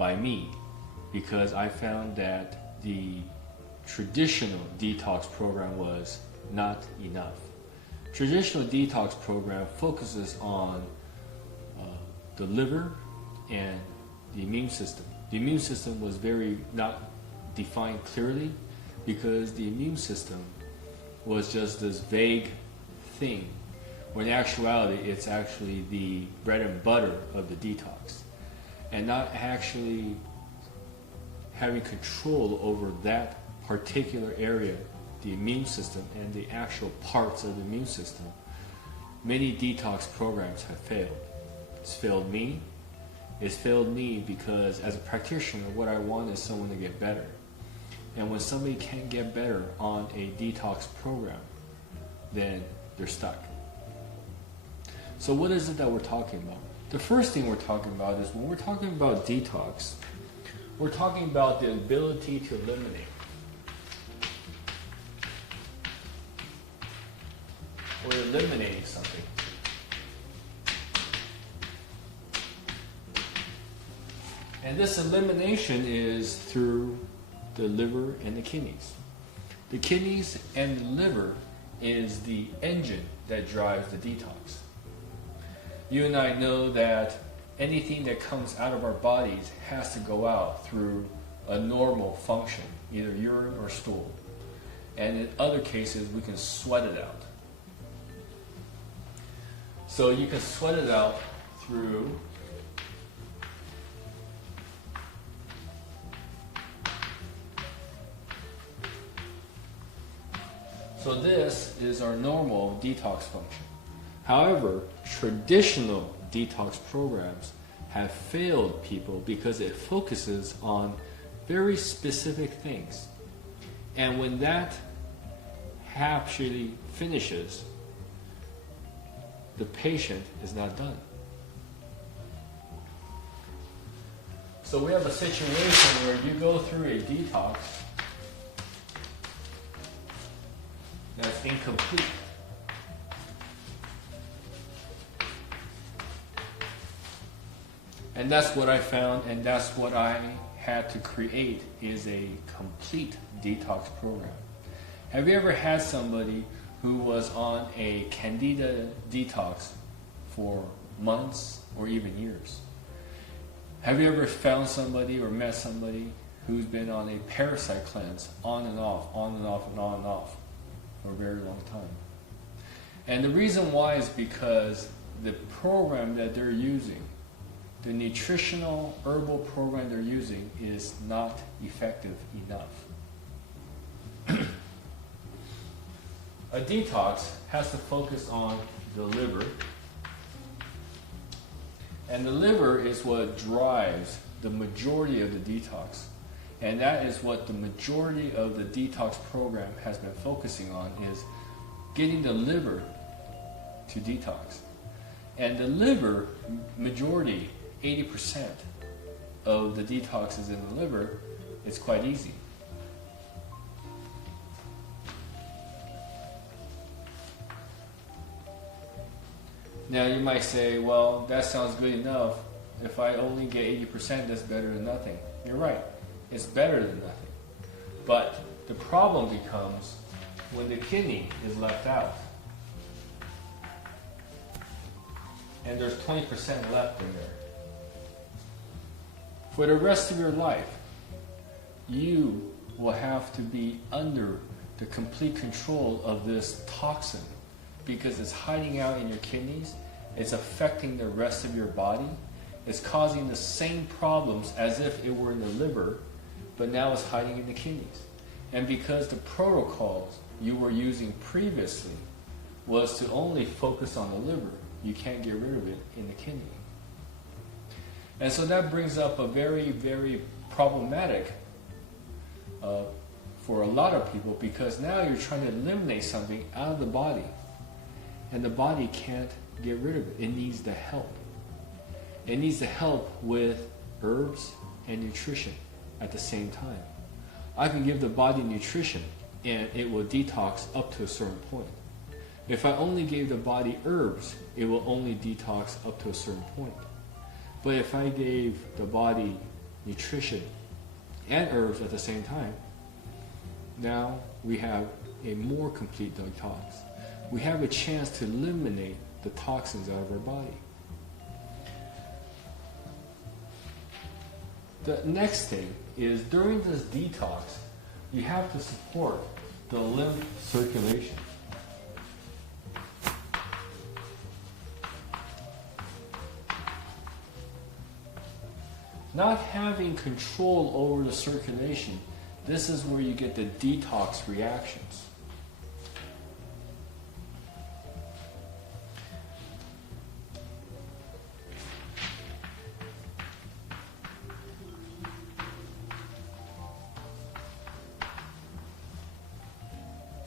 by me, because I found that the traditional detox program was not enough. Traditional detox program focuses on the liver and the immune system. The immune system was very not defined clearly, because the immune system was just this vague thing, when in actuality it's actually the bread and butter of the detox, and not actually having control over that particular area, the immune system, and the actual parts of the immune system. Many detox programs have failed. It's failed me. It's failed me because as a practitioner, what I want is someone to get better. And when somebody can't get better on a detox program, then they're stuck. So what is it that we're talking about? The first thing we're talking about is, when we're talking about detox, we're talking about the ability to eliminate. We're eliminating something. And this elimination is through the liver and the kidneys. The kidneys and the liver is the engine that drives the detox. You and I know that anything that comes out of our bodies has to go out through a normal function, either urine or stool. And in other cases, we can sweat it out. So you can sweat it out through So this is our normal detox function. However, traditional detox programs have failed people because it focuses on very specific things. And when that actually finishes, the patient is not done. So we have a situation where you go through a detox that's incomplete. And that's what I found, and that's what I had to create, is a complete detox program. Have you ever had somebody who was on a candida detox for months or even years? Have you ever found somebody or met somebody who's been on a parasite cleanse on and off, on and off, and on and off for a very long time? And the reason why is because the program that they're using, the nutritional herbal program they're using, is not effective enough. A detox has to focus on the liver, and the liver is what drives the majority of the detox. And that is what the majority of the detox program has been focusing on, is getting the liver to detox. And the liver, majority, 80% of the detox is in the liver. It's quite easy. Now you might say, well, that sounds good enough. If I only get 80%, that's better than nothing. You're right. It's better than nothing. But the problem becomes when the kidney is left out. And there's 20% left in there. For the rest of your life, you will have to be under the complete control of this toxin, because it's hiding out in your kidneys, it's affecting the rest of your body, it's causing the same problems as if it were in the liver, but now it's hiding in the kidneys. And because the protocols you were using previously was to only focus on the liver, you can't get rid of it in the kidney. And so that brings up a very, very problematic for a lot of people, because now you're trying to eliminate something out of the body, and the body can't get rid of it. It needs the help. It needs the help with herbs and nutrition at the same time. I can give the body nutrition and it will detox up to a certain point. If I only gave the body herbs, it will only detox up to a certain point. But if I gave the body nutrition, and herbs at the same time, now we have a more complete detox. We have a chance to eliminate the toxins out of our body. The next thing is, during this detox, you have to support the lymph circulation. Not having control over the circulation, this is where you get the detox reactions.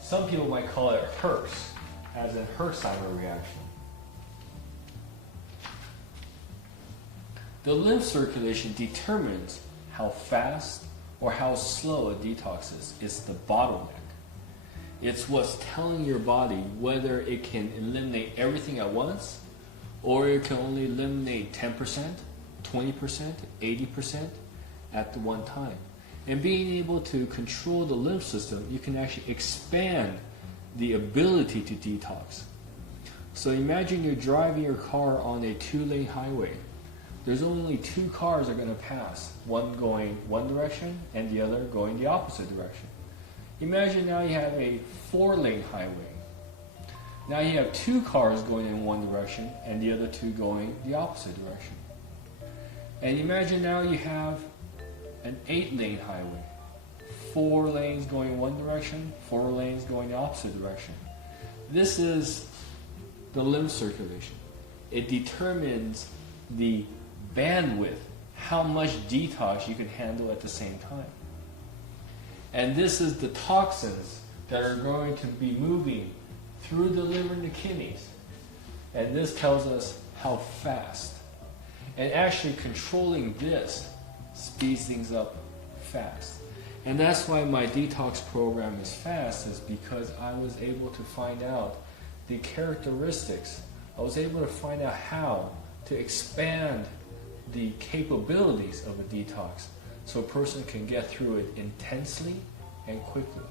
Some people might call it HERS, as in Herxheimer reaction. The lymph circulation determines how fast or how slow a detox is. It's the bottleneck. It's what's telling your body whether it can eliminate everything at once, or it can only eliminate 10%, 20%, 80% at the one time. And being able to control the lymph system, you can actually expand the ability to detox. So imagine you're driving your car on a 2-lane highway. There's only 2 cars are going to pass, one going one direction and the other going the opposite direction. Imagine now you have a 4-lane highway. Now you have 2 cars going in one direction and the other 2 going the opposite direction. And imagine now you have an 8-lane highway. 4 lanes going one direction, 4 lanes going the opposite direction. This is the lymph circulation. It determines the bandwidth, how much detox you can handle at the same time. And this is the toxins that are going to be moving through the liver and the kidneys. And this tells us how fast. And actually controlling this speeds things up fast. And that's why my detox program is fast, is because I was able to find out the characteristics. I was able to find out how to expand the capabilities of a detox so a person can get through it intensely and quickly.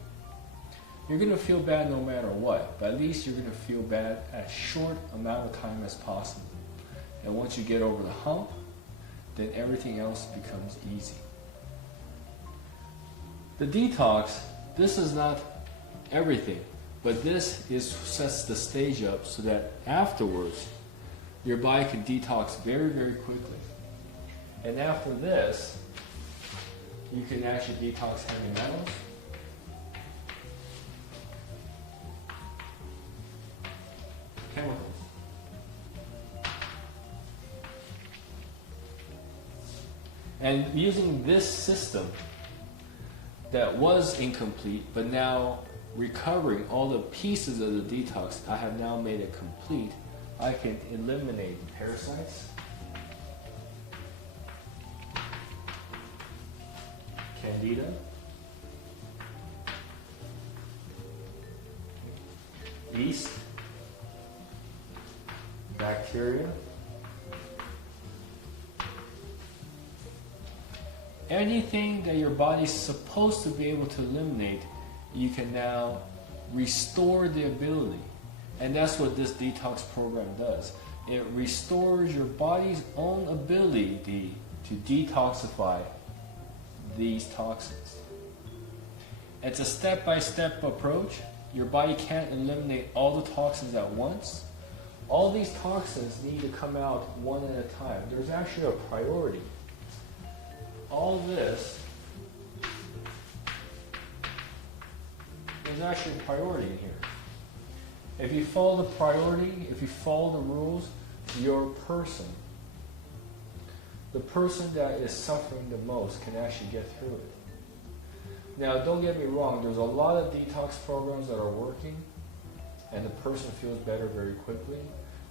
You're going to feel bad no matter what, but at least you're going to feel bad as short amount of time as possible. And once you get over the hump, then everything else becomes easy. The detox, this is not everything, but this sets the stage up so that afterwards your body can detox very, very quickly. And after this, you can actually detox heavy metals, chemicals. And using this system that was incomplete, but now recovering all the pieces of the detox, I have now made it complete. I can eliminate the parasites, candida, yeast, bacteria, anything that your body's supposed to be able to eliminate, you can now restore the ability. And that's what this detox program does. It restores your body's own ability to detoxify these toxins. It's a step-by-step approach. Your body can't eliminate all the toxins at once. All these toxins need to come out one at a time. There's actually a priority. All this, there's actually a priority in here. If you follow the priority, if you follow the rules, your person, the person that is suffering the most, can actually get through it. Now, don't get me wrong, there's a lot of detox programs that are working and the person feels better very quickly.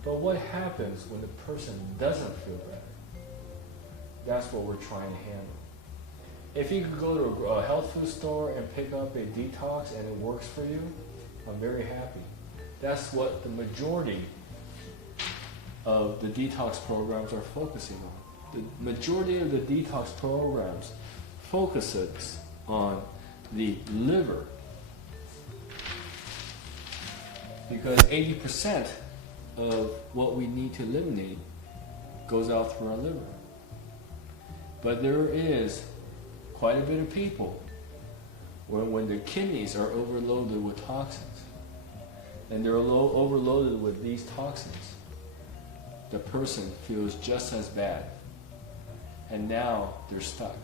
But what happens when the person doesn't feel better? That's what we're trying to handle. If you could go to a health food store and pick up a detox and it works for you, I'm very happy. That's what the majority of the detox programs are focusing on. the majority of the detox programs focuses on the liver, because 80% of what we need to eliminate goes out through our liver. But there is quite a bit of people when the kidneys are overloaded with toxins, and they're overloaded with these toxins, the person feels just as bad, and now they're stuck.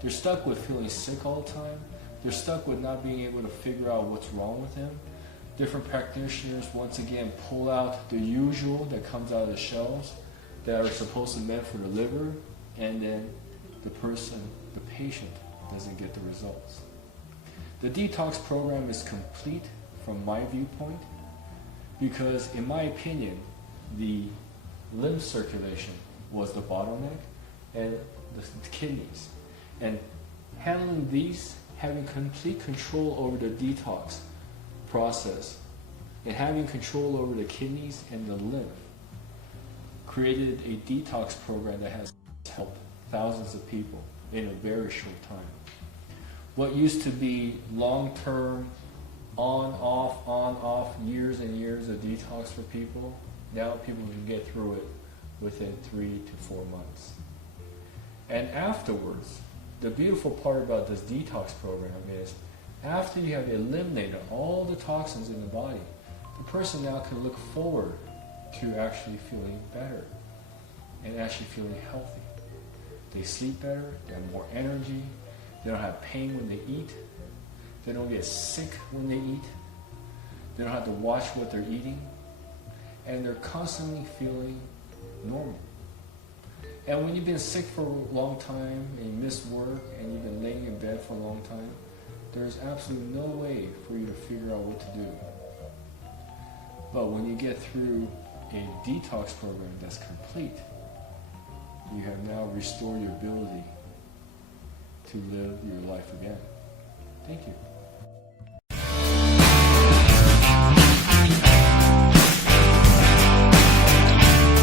They're stuck with feeling sick all the time. They're stuck with not being able to figure out what's wrong with them. Different practitioners once again pull out the usual that comes out of the shelves that are supposed to be meant for the liver, and then the person, the patient, doesn't get the results. The detox program is complete from my viewpoint because, in my opinion, the lymph circulation was the bottleneck, and the kidneys. And handling these, having complete control over the detox process, and having control over the kidneys and the lymph, created a detox program that has helped thousands of people in a very short time. What used to be long-term, on-off, years and years of detox for people, now people can get through it within 3 to 4 months. And afterwards, the beautiful part about this detox program is, after you have eliminated all the toxins in the body, the person now can look forward to actually feeling better and actually feeling healthy. They sleep better, they have more energy, they don't have pain when they eat, they don't get sick when they eat, they don't have to watch what they're eating, and they're constantly feeling normal. And when you've been sick for a long time and you miss work and you've been laying in bed for a long time, there's absolutely no way for you to figure out what to do. But when you get through a detox program that's complete, you have now restored your ability to live your life again. Thank you.